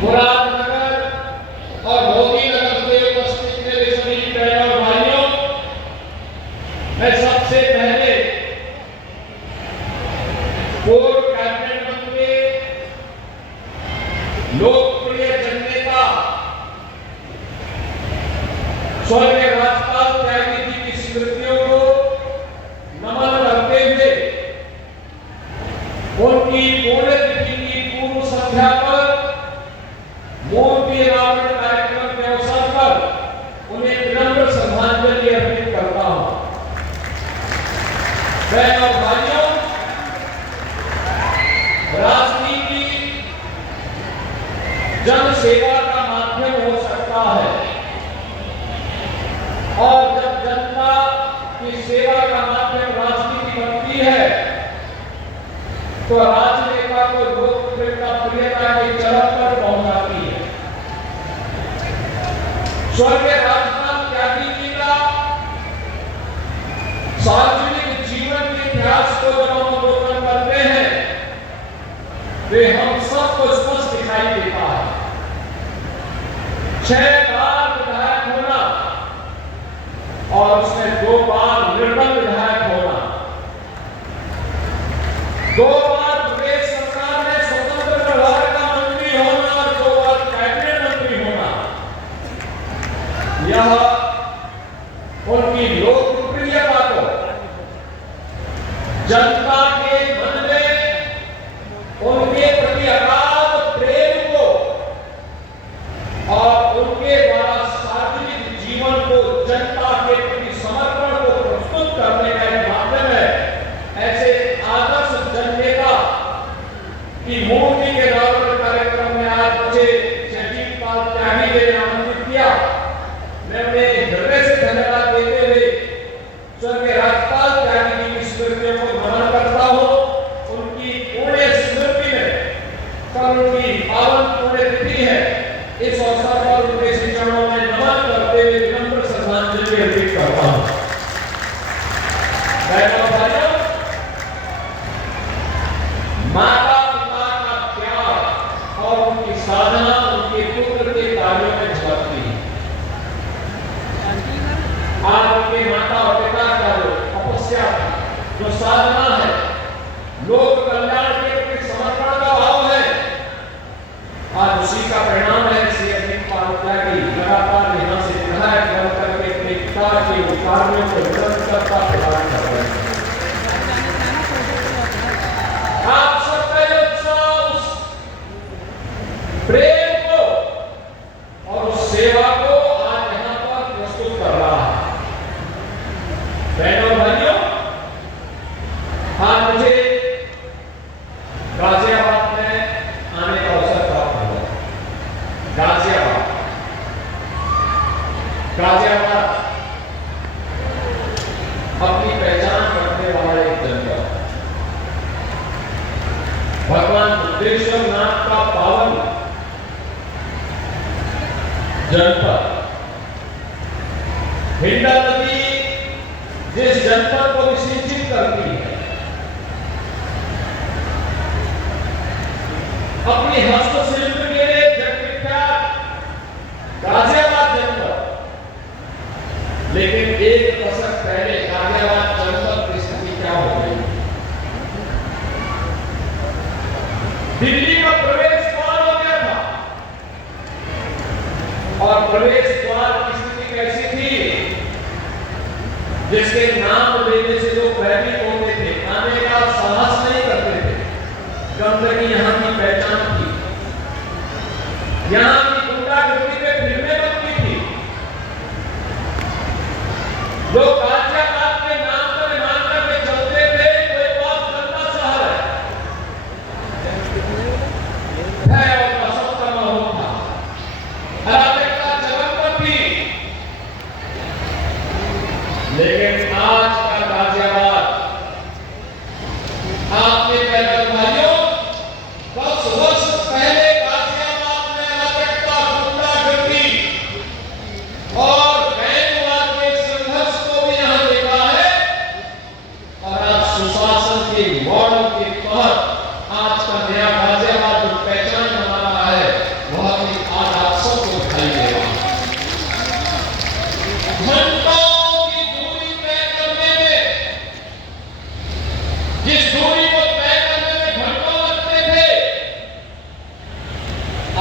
मुरादनगर और मोदीनगर से उपस्थित मेरे सभी बहनों और भाइयों, मैं सबसे पहले पूर्व कैबिनेट मंत्री, लोकप्रिय जननेता स्वर्गीय राज्यपाल त्यागी जी की स्मृतियों को नमन करते हुए उनकी पुण्यतिथि की पूर्व संध्या पर मूर्ति अनावरण कार्यक्रम के अवसर पर उन्हें विनम्र श्रद्धांजलि अर्पित करता हूं। बहनों और भाइयों, राजनीति जन सेवा का माध्यम हो सकता है और जब जनता की सेवा का माध्यम राजनीति बनती है तो राजनेता को लोकप्रियता के चरम पर पहुंचाती है। स्वर्गीय राज्यपाल त्यागी जी का सार्वजनिक जीवन के इतिहास को जब हम अवलोकन करते हैं वे हम सबको स्पष्ट दिखाई देता है। 6 बार विधायक होना और उसमें 2 बार निर्दल विधायक होना, 2 बार प्रदेश सरकार में स्वतंत्र प्रभार का मंत्री होना और 2 बार कैबिनेट मंत्री होना, यह उनकी लोकप्रियता को, जनता के मन में उनके प्रति अगाध प्रेम को और उनके द्वारा सार्वजनिक जीवन को जनता के प्रति समर्पण को प्रस्तुत करने का एक माध्यम है। ऐसे आदर्श जननेता की मूर्ति के अनावरण कार्यक्रम में आज मुझे जगजीत पाल त्यागी ने आमंत्रित किया। मैं उन्हें हृदय से धन्यवाद देते हुए स्वर्गीय राज्यपाल त्यागी जी की स्मृतियों को नमन करता हूं। उनकी पुण्य स्मृति में कल उनकी पावन पुण्यतिथि है। इस अवसर पर उनके श्री चरणों में नमन करते हुए विनम्र श्रद्धांजलि अर्पित करता हूं। माता पिता का प्यार और उनकी साधना उनके पुत्र के कार्यों में झलकती है। आज उनके माता और पिता का जो तपस्या, जो साधना है, लोक कल्याण के प्रति समर्पण का भाव है, आज उसी का परिणाम है। श्री अजीत पाल त्यागी लगातार यहाँ से विधायक बन करके अपने पिता के कार्यों को निरंतरता प्रदान कर रहे हैं। आप सबका जो उत्साह, उस प्रेम को और उस सेवा को आज यहाँ पर प्रस्तुत कर रहा है। बहनों भाइयों, आज मुझे गाजियाबाद में आने का अवसर प्राप्त हुआ। गाजियाबाद अपनी पहचान करने वाला एक जनपद, भगवान बुद्धेश्वर नाथ का पावन जनपद। हिंडा नदी जिस जनपद को विसिंचित करती है, अपनी हस्तशिल्प के लिए जगविख्यात गाजियाबाद जनपद, लेकिन एक दशक पहले गाजियाबाद जनपद की स्थिति क्या हो गई? दिल्ली का प्रवेश द्वार हो गया था और प्रवेश द्वार की स्थिति कैसी थी? जिसके नाम लेने से लोग भयभीत होते थे, आने का साहस नहीं करते थे। गंदगी यहाँ की पहचान थी, यहाँ की गुंडागर्दी पे फिल्में बनती थी। लोग गाजियाबाद के नाम पर ईमान करके चलते थे, तो एक बहुत गंदा शहर है, भय और कसम का माहौल था, अराजकता चरम पर थी। लेकिन आज का गाजियाबाद, आपने पैदल भाइयों 10 वर्ष पहले गाजियाबाद में अराजकता, गुंडागर्दी और गैंगवाद के संघर्ष को भी यहां देखा है और आज सुशासन के मॉडल के तहत आज का नया गाजियाबाद जो पहचान बना रहा है, वह जिस दूरी को तय करने में घंटों लगते थे,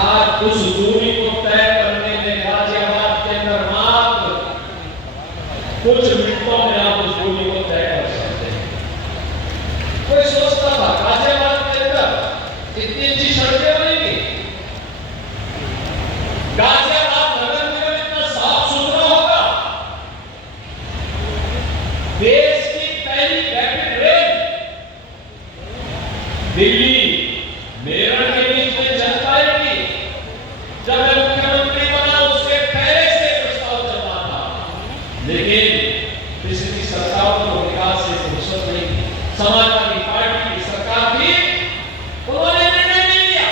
आज उस दूरी को तय करने में गाजियाबाद के अंदर मात्र कुछ मिनटों में आप उस दूरी को तय कर सकते हैं। कोई सोचता था गाजियाबाद के अंदर इतनी अच्छी सड़कें बनेंगी, गाजियाबाद नगर निगम इतना साफ सुथरा होगा, देश की पहली रैपिड रेल दिल्ली मेरठ के बीच में चल पाएगी। जब मैं मुख्यमंत्री बना उसके पहले से प्रस्ताव चल रहा था, लेकिन पिछली सरकार को विकास से फुर्सत नहीं थी। समाजवादी पार्टी की सरकार थी, उन्होंने निर्णय नहीं लिया।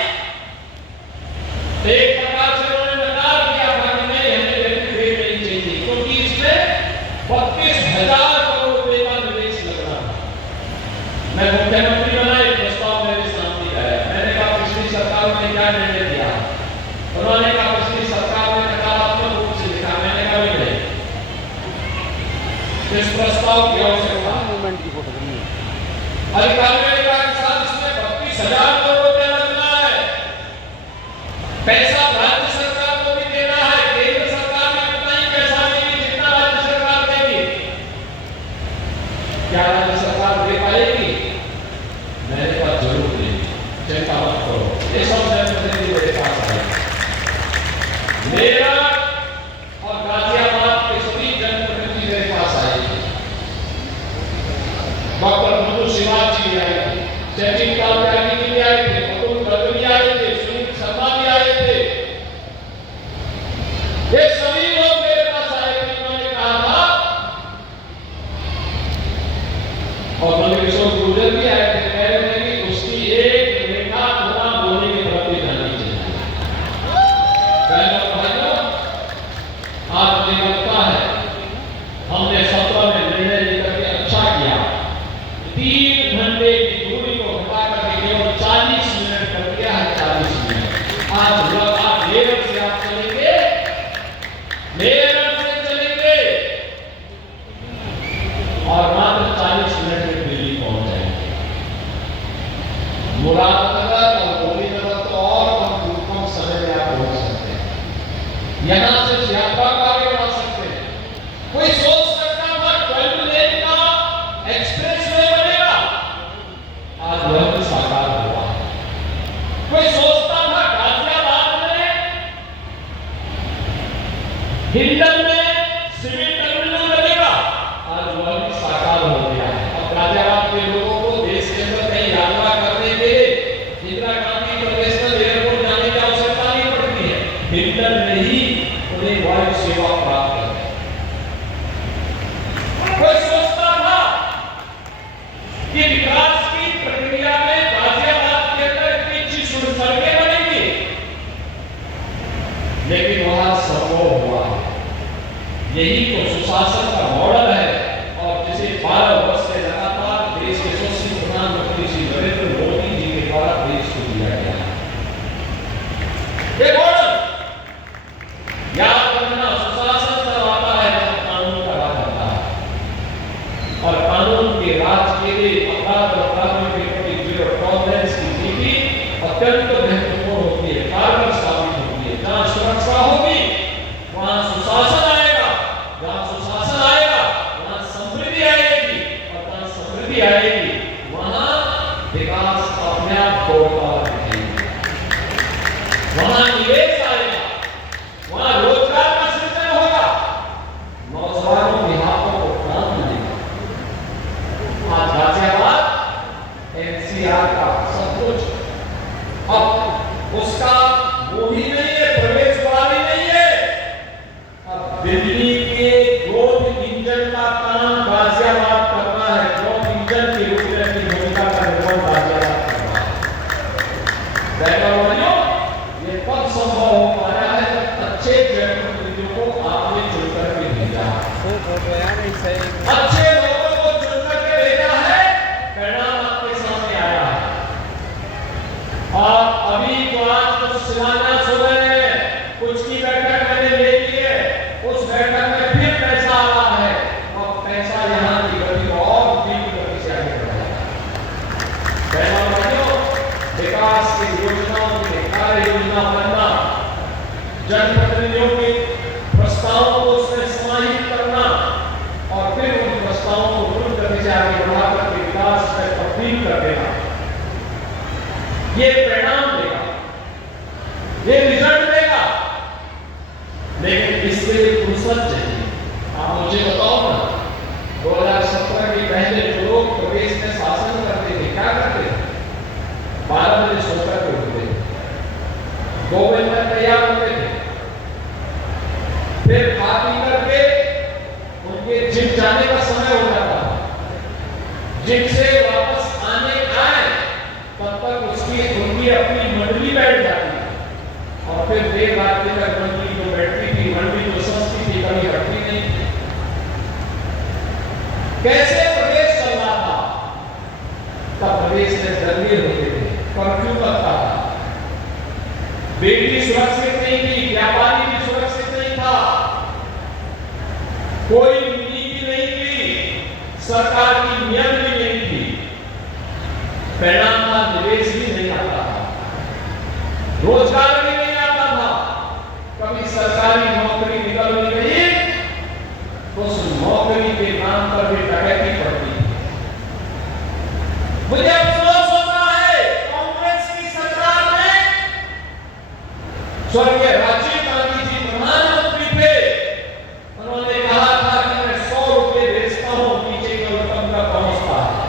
एक प्रकार से उन्होंने नकार दिया था कि नहीं, हमें रैपिड रेल नहीं चाहिए, क्योंकि इसमें 32,000 करोड़ रुपए का निवेश लग रहा था। मैं मुख्यमंत्री बना, एक प्रस्ताव मेरे सामने आया। मैंने कहा पिछली सरकार ने क्या निर्णय लिया? उन्होंने कहा पिछली सरकार ने नकारात्मक रूप से लिखा। मैंने कहा नहीं, इस प्रस्ताव की आवश्यकता मूवमेंट की फोटो अधिकारियों ने कहा कि साहब इसमें 32,000 करोड़ रुपया लगना है, पैसा राज्य सरकार को भी देना है, केंद्र सरकार ने उतना ही पैसा देगी जितना राज्य सरकार देगी। क्या राज्य सरकार दे पाएगी? मैंने कहा जरूर देगी, चिंता मत करो। ये सब जनप्रतिनिधि मेरे पास आए, मेरा और गाजियाबाद के सभी जनप्रतिनिधि मेरे पास आए। डॉक्टर मधु श्रीवास्तव जी आए थे, जयजीत त्यागी जी भी आए थे, अतुल गर्ग भी आए थे, सुनील शर्मा भी आए थे। ये सभी लोग मेरे पास आए थे। उन्होंने कहा था, और नंदकिशोर गुर्जर भी आए थे, कह रहे थे कि उसकी एक रेखा पूरा बोलने की तरफ भी जानी चाहिए। आज मुझे लगता है हमने सत्र में निर्णय लेकर के अच्छा किया। 3 घंटे की दूरी को हटा करके केवल 40 मिनट कर दिया है। 40 मिनट आज मेरठ से आप चलेंगे, मेरठ से चलेंगे और मात्र 40 मिनट में दिल्ली पहुंच जाएंगे। मुरादनगर और गोलीनगर तो और कम समय में आप पहुंच सकते हैं। यहां से यात्रा को आगे बढ़ा सकते हैं। कोई सोच सकता था 12 लेन का एक्सप्रेस वे बनेगा, आज वह भी साकार हुआ। कोई सोचता था गाजियाबाद में, हिंडन में सिविल टर्मिनल बनेगा, आज वह भी साकार हो गया है। अब गाजियाबाद के लोगों को देश के अंदर कहीं यात्रा करने के लिए इंदिरा गांधी इंटरनेशनल एयरपोर्ट जाने की आवश्यकता नहीं पड़ती है, हिंडन में ही उन्हें वायु सेवा प्राप्त है। कोई सोचता था कि विकास की प्रक्रिया में गाजियाबाद के अंदर इतनी अच्छी सड़कें बनेंगी, लेकिन वहां संभव हुआ। यही तो सुशासन का मॉडल है, और जिसे 12 वर्ष से लगातार देश के यशस्वी प्रधानमंत्री श्री नरेंद्र मोदी जी के द्वारा देश को दिया गया है। ये मॉडल याद रखना, सुशासन तब आता है जब कानून का राज आता है, और कानून के राज के लिए अपराध और अपराधियों के प्रति जीरो टॉलरेंस की नीति अत्यंत महत्वपूर्ण होती है, कारगर साबित होती है। जहां सुरक्षा होगी वहां सुशासन आएगा, जहां सुशासन आएगा वहां समृद्धि आएगी, और जहां समृद्धि आएगी वहां विकास अपने आप दौड़ता हुआ दिखेगा, वहां निवेश आएगा, वहां रोजगार का सृजन होगा, नौजवानों के हाथों को काम मिलेगा। आज गाजियाबाद एनसीआर का सब कुछ, अब उसका वो ही नहीं है, प्रवेश द्वार ही नहीं है। अब दिल्ली के ग्रोथ इंजन का काम गाजियाबाद करना है, ग्रोथ इंजन के रूप में अपनी भूमिका का निर्वहन गाजियाबाद करना है। बहनों, ये तब संभव हो पाया है जब अच्छे जनप्रतिनिधियों को आपने चुनकर के भेजा, अच्छे लोगों को चुनकर के भेजा है, परिणाम आपके सामने आया है। और अभी तो आज कुछ शिलान्यास हो रहे हैं, कुछ की बैठक मैंने ले ली है, उस बैठक में फिर पैसा आ रहा है, और पैसा यहाँ की गति को और तीव्र गति से आगे बढ़ा ये परिणाम देगा, ये रिजल्ट देगा, लेकिन इसके लिए फुर्सत चाहिए। आप मुझे बताओ ना, 2017 के पहले जो लोग प्रदेश में शासन करते थे क्या करते थे? 12 बजे सोकर के उठते, 2 बजे तक तैयार होते थे, फिर खा पी करके उनके जिम जाने का समय हो जाता था। जिम से वापस आए तब तक उनकी अपनी मंडली बैठ जाती थी और फिर देर रात तक मंडली जो बैठती थी, मंडली जो सस्ती थी, कभी हटती नहीं थी। कैसे प्रदेश चल रहा था? तब प्रदेश में दंगे होते थे, कर्फ्यू लगता था, बेटी सुरक्षित नहीं थी, व्यापारी भी सुरक्षित नहीं था, कोई नीति नहीं थी, सरकार की नियम भी नहीं थी, परिणाम का निवेश भी नहीं आता था, रोजगार भी नहीं आता था। कभी सरकारी नौकरी निकल भी गई तो उस नौकरी के नाम पर भी डकैती पड़ती थी। मुझे अफसोस होता है, कांग्रेस की सरकार में स्वर्गीय राजीव गांधी जी प्रधानमंत्री थे, उन्होंने कहा था कि मैं 100 रुपए बेचता हूं, नीचे का रकम का पहुंचता है।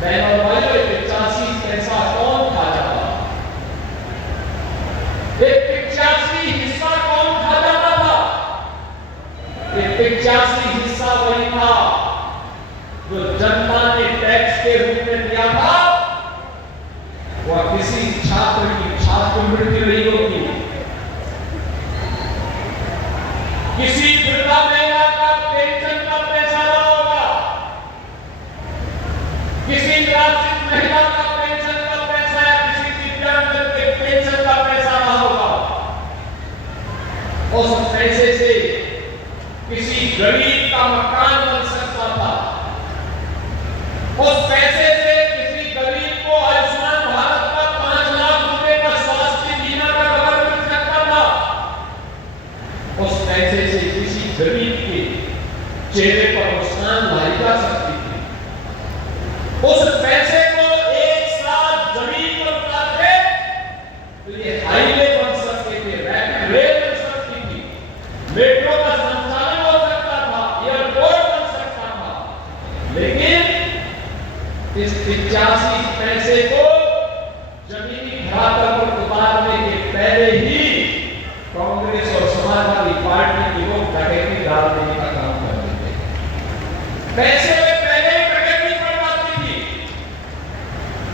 बहनों भाइयों, 85 पैसा कौन खा जाता? 85 हिस्सा कौन खा जाता था? 85 हिस्सा वही था जो जनता ने टैक्स के रूप में दिया था। वह किसी छात्र की छात्रवृत्ति नहीं होगी, किसी वृद्धा महिला का पेंशन का पैसा ना होगा, किसी निराश्रित महिला का पेंशन का पैसा या किसी दिव्यांग के पेंशन का पैसा ना होगा। उस पैसे से किसी गरीब का मकान बन सकता था, उस पैसे से किसी गरीब को आयुष्मान भारत का 5 लाख रुपए का स्वास्थ्य बीमा का कवर मिल सकता था, उस पैसे से किसी गरीब के चेहरे पर मुस्कान लाई जा सकती थी, उस पैसे को एक साथ जमीन पर उतारते तो ये हाईवे बन सकते थे, रैपिड रेल बन सकती थी, मेट्रो का संचालन हो सकता था, एयरपोर्ट बन सकता था। लेकिन इस 85 पैसे को जमीनी धरातल पर उतारने के पहले ही कांग्रेस और समाजवादी पार्टी के लोग डकैती डाल देने का काम करते थे। पैसे में पहले ही डकैती पड़ जाती थी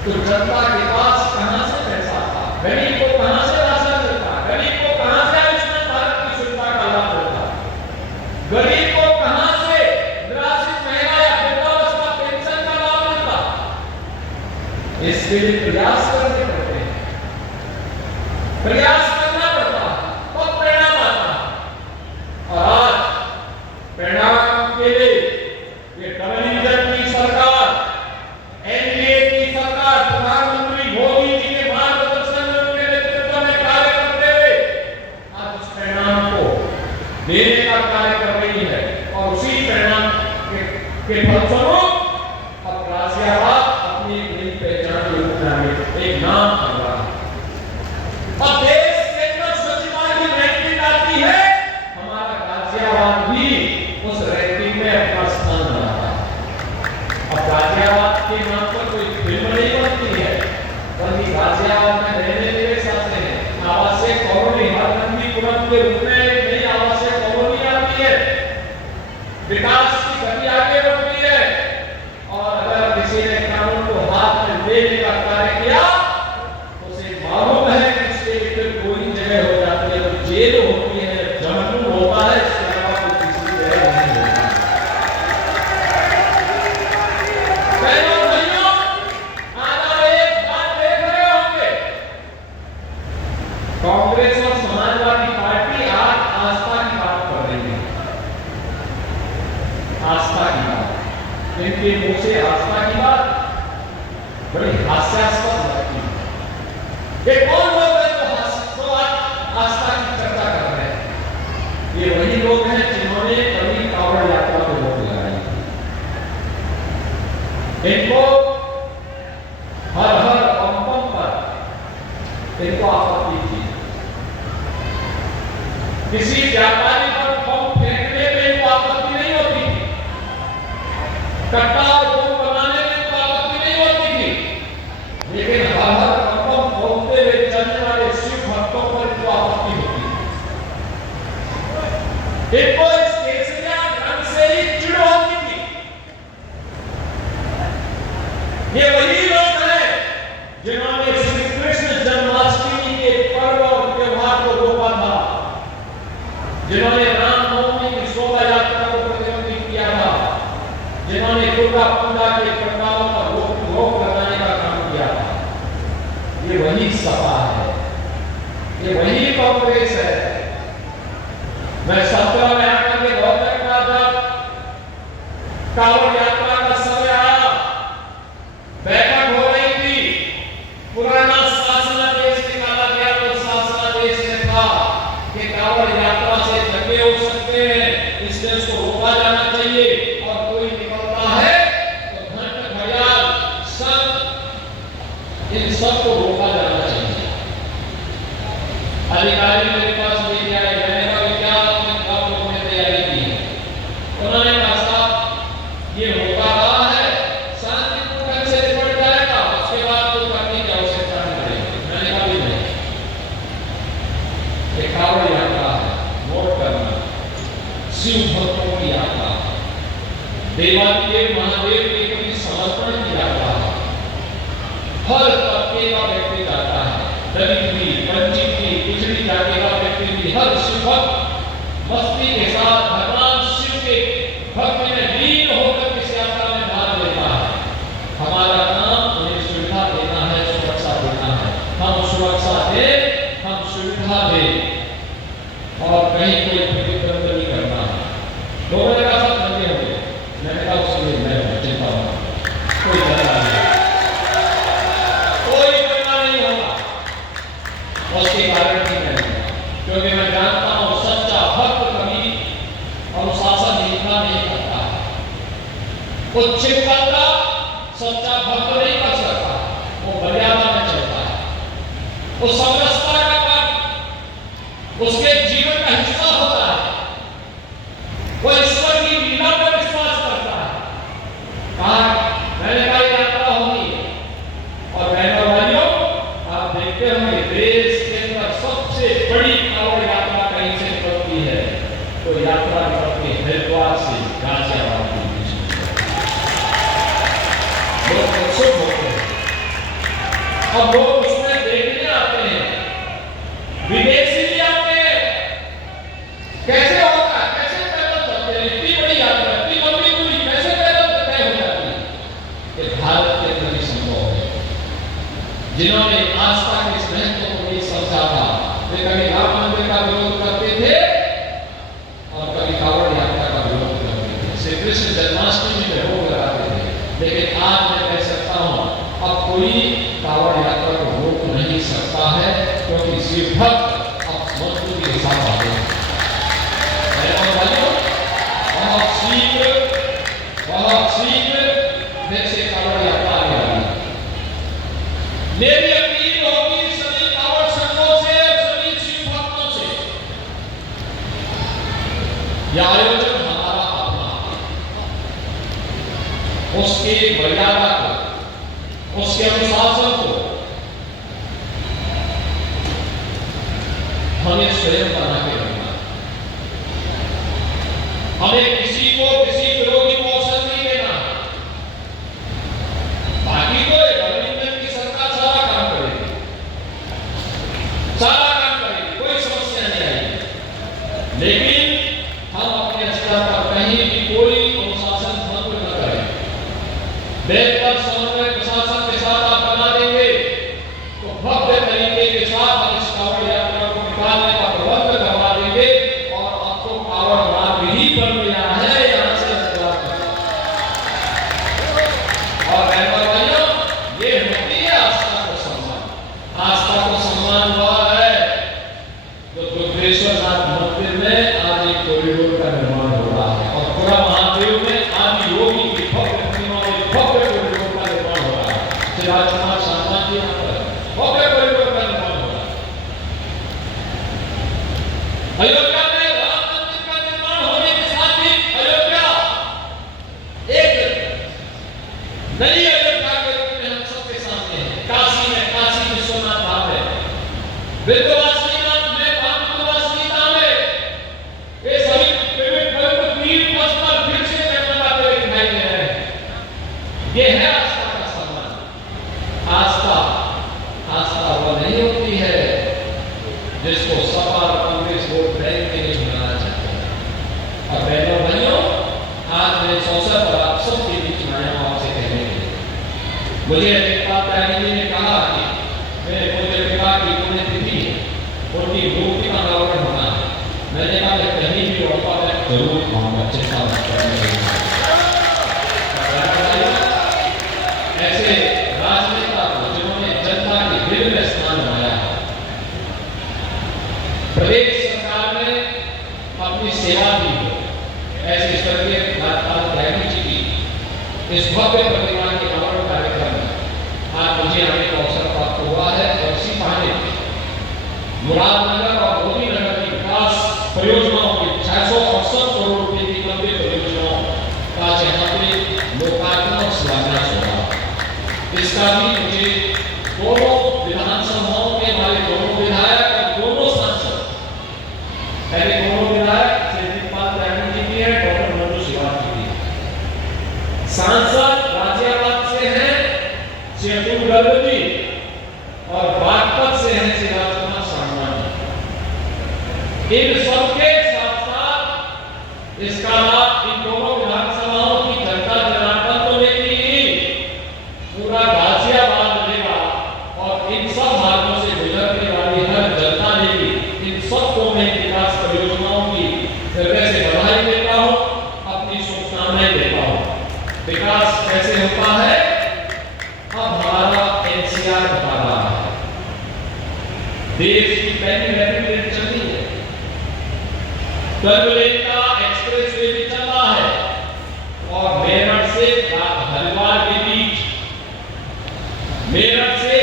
तो जनता के पास कहां से पैसा था? गरीब को कहां से राशन मिलता? गरीब को कहां से आयुष्मान भारत की सुविधा का लाभ मिलता? गरीब को कहां से निराश्रित महिला या वृद्धावस्था पेंशन का लाभ मिलता? इसके लिए प्रयास करने पड़ते हैं, प्रयास करना पड़ता है, तब परिणाम आता है। और आज परिणाम के लिए ये डबल इंजन की सरकार, एनडीए की सरकार, प्रधानमंत्री मोदी जी के मार्गदर्शन में, उनके नेतृत्व में कार्य करते हुए आज उस परिणाम को देने का कार्य कर रही है। और उसी परिणाम के फलस्वरूप अब गाजियाबाद अपनी नई पहचान के रूप में एक नाम बन रहा है। अब देश के अंदर स्वच्छता की रैंकिंग आती है, हमारा गाजियाबाद भी उस रैंकिंग में अपना स्थान बनाता है। अब गाजियाबाद के नाम पर कोई फिल्म नहीं बनती है, बल्कि गाजियाबाद में रहने के साथ हैं आवासीय कॉलोनी, हरनंदीपुरम के रूप में नई आवासीय कॉलोनी आती है, विकास की गति आगे बढ़ती है। और अगर किसी ने कानून को हाथ में लेने का कार्य किया तो उसे मालूम है कि उसके लिए कोई जगह हो जाती है, तो जेल होती है, जहन्नुम होता है, इसके अलावा कोई किसी जगह नहीं होता। बहनों भाइयों, आज आप एक बात देख रहे होंगे, कांग्रेस और समाजवादी पार्टी आज आस्था की बात कर रही है। आस्था की बात, इनके मुंह से आस्था की बात बड़ी हास्यास्पद लगती है। ये कौन लोग हैं जो आस्था की चर्चा कर रहे हैं? ये वही लोग हैं जिन्होंने कभी कांवड़ यात्रा को रोक लगाई। इनको हर हर बम बम पर इनको आपत्ति थी। किसी व्यापारी पर बम फेंकने में इनको आपत्ति नहीं होती थी, कट्टा और बम बनाने में इनको आपत्ति नहीं होती थी, लेकिन हर बम फोड़ते हुए चलने वाले शिव भक्तों पर इनको आपत्ति होती थी। इनको इस केसरिया रंग से ही चिढ़ होती थी। ये वही लोग हैं जिन्होंने श्री कृष्ण जन्माष्टमी के पर्व और त्योहार को रोका था, जिन्होंने रामनवमी की शोभा यात्रा को प्रतिबंधित किया था, जिन्होंने दुर्गा पूजा के पंडालों पर रोक लगाने का काम किया था। ये वही सपा है, ये वही कांग्रेस है। मैं 17 में आकर के गौरव का जब कांवड़ यात्रा का समय आया, बैठक हो रही थी, पुराना शासनादेश निकाला गया, तो शासनादेश ने कहा कि कांवड़ यात्रा से धक्के हो सकते हैं, इसलिए उसको रोका जाना चाहिए, और कोई निकलता है तो घंट घड़ियाल सब इन सबको रोका जाना चाहिए। अधिकारी मेरे पास लेके आए, मैंने कहा क्या आप लोगों ने तैयारी की है? उन्होंने कहा साहब ये होता रहा है, शांतिपूर्वक से निपट जाएगा, उसके बाद तो करने की आवश्यकता नहीं पड़ेगी। मैंने कहा भी नहीं, ये कांवड़ यात्रा है, नोट करना, शिव भक्तों की यात्रा, देवादिदेव महादेव के प्रति समर्पण की यात्रा है। हर तबके का व्यक्ति जाता है, दलित भी, वंचित भी, पिछड़ी जाति का व्यक्ति भी, हर शिव भक्त मस्ती के साथ भगवान शिव के भक्ति में लीन होकर इस यात्रा में भाग लेता है। हमारा काम उन्हें सुविधा देना है, सुरक्षा देना है। हम सुरक्षा दें, हम सुविधा दें, और कहीं कोई प्रतिबंध नहीं करना है। लोगों ने कहा सब धंधे होंगे, मैंने कहा उसके लिए मैं चिंता हूं, कोई धंधा नहीं, कोई धंधा नहीं होगा। उसके कारण नहीं करेंगे, क्योंकि मैं जानता हूं सच्चा भक्त कभी अनुशासन निभा नहीं करता है। उच्छृंखलता सच्चा भक्त नहीं कर सकता, वो मर्यादा में चलता है, वो समरसता का काम उसके जीवन का हिस्सा होता है, वो ईश्वर की लीला पर विश्वास करता है। कहा मैंने कहा यात्रा होगी, और बहनों भाइयों आप देखते होंगे देश के अंदर सबसे बड़ी कांवड़ यात्रा कहीं से निकलती है, तो यात्रा निकलती है हरिद्वार से गाजियाबाद के बीच में। लोग उत्सुक होते हैं, अब लोग उसमें देखने आते हैं, विदेशी भी आते हैं, कैसे होगा, कैसे पैदल चलते हैं, इतनी बड़ी यात्रा, इतनी लंबी दूरी कैसे पैदल तय हो जाती है? ये भारत के प्रति संभव है। जिन्होंने आस्था के इस महत्व को नहीं समझा था, वे कभी राम मंदिर का विरोध करते थे और कभी कांवड़ यात्रा का विरोध करते थे, श्री कृष्ण जन्माष्टमी में रोक लगाते थे। लेकिन आज मैं कह सकता हूं अब कोई कांवड़ यात्रा को रोक नहीं सकता है, क्योंकि शिव भक्त अब मजबूती के साथ आते हैं। बहुत शीघ्र फिर से कांवड़ यात्रा आने वाली है। मेरी अपील होगी सभी कांवड़ संघों से, सभी शिव भक्तों से, यह आयोजन हमारा अपना, उसकी मर्यादा को, उसके अनुशासन को हमें स्वयं बना के रखना। हमें किसी को, किसी विरोधी को अवसर नहीं देना। बाकी तो गवर्नमेंट की सरकार सारा काम करेगी, सारा काम करेगी, कोई समस्या नहीं आएगी, लेकिन हम अपने स्तर पर कहीं भी कोई अनुशासन भंग न करें। बेहतर समन्वय प्रशासन के साथ आप बना देंगे तो भव्य तरीके के साथ हम इस कांवड़ यात्रा को निकालने का प्रबंध करवा देंगे, और अब तो कांवड़ मार्ग ही बन गया है यहां से हरिद्वार तक। और बहनों भाइयों, ये होती है आस्था को सम्मान। आस्था को सम्मान हुआ है तो दुग्धेश्वर नाथ मंदिर में आज एक कॉरिडोर का निर्माण हो रहा है, और पूरा महादेव में आदि योगी की भव्य प्रतिमा में भव्य कॉरिडोर का निर्माण हो रहा है। राजकुमार सामान जी यहाँ पर भव्य कॉरिडोर का निर्माण हो रहा है। नई अयोध्या के रूप में हम सबके सामने है। काशी में काशी विश्वनाथ धाम है, विंध्यवासिनी में विंध्यवासिनी में ये सभी विभिन्न पवित्र तीर्थ पथ पर फिर से जगमगाते हुए दिखाई दे रहे हैं। ये है आस्था का सम्मान। आस्था वो नहीं होती है जिसको सपा और कांग्रेस वोट बैंक के लिए बनाना चाहते हैं। और बहनों भाइयों, आज मैं इस अवसर पर आप सबके बीच में आया हूं आपसे कहने के लिए। मुझे लेखपाल त्यागी जी ने कहा कि मेरे पूज्य पिता की पुण्यतिथि है, उनकी मूर्ति का अनावरण होना है। मैंने कहा मैं कहीं भी होगा मैं जरूर आऊंगा, चिंता मत करिए। ऐसे राजनेता को जिन्होंने जनता के दिल में स्थान बनाया है, प्रदेश सरकार ने अपनी सेवा दी है, ऐसे स्वर्गीय लेखपाल त्यागी जी की इस भव्य प्रतिमा के अनावरण कार्यक्रम में आज मुझे आने का अवसर प्राप्त हुआ है। और इसी बहाने मुरादनगर और मोदीनगर की विकास परियोजनाओं की 668 करोड़ रुपए की लंबी परियोजनाओं का यहाँ पे लोकार्पण और शिलान्यास होगा। इसका भी मुझे दोनों विधानसभाओं के हमारे दोनों विधायक और दोनों सांसद, पहले दोनों विधायक लेखपाल त्यागी जी की है, डॉक्टर मनोज श्रीवास्तव जी की है। सांसद गाजियाबाद से हैं शेतुल गर्ग जी और बागपत से हैं सिराजकुमार सांगवान जी। इन सबके साथ साथ इसका लाभ इन दोनों विधानसभाओं की जनता जनार्दन तो लेगी ही, पूरा गाजियाबाद लेगा और इन सब मार्गों से गुजरने वाली हर जनता लेगी। इन सबको मैं विकास परियोजनाओं की हृदय से बधाई देता हूं, अपनी शुभकामनाएं देता हूं। विकास कैसे होता है अब हमारा एनसीआर बता रहा है। देश की पहली रैपिड ट्रेन चल रही है, टर्बुलेंट का एक्सप्रेस वे भी चल रहा है और मेरठ से हरिद्वार के बीच, मेरठ से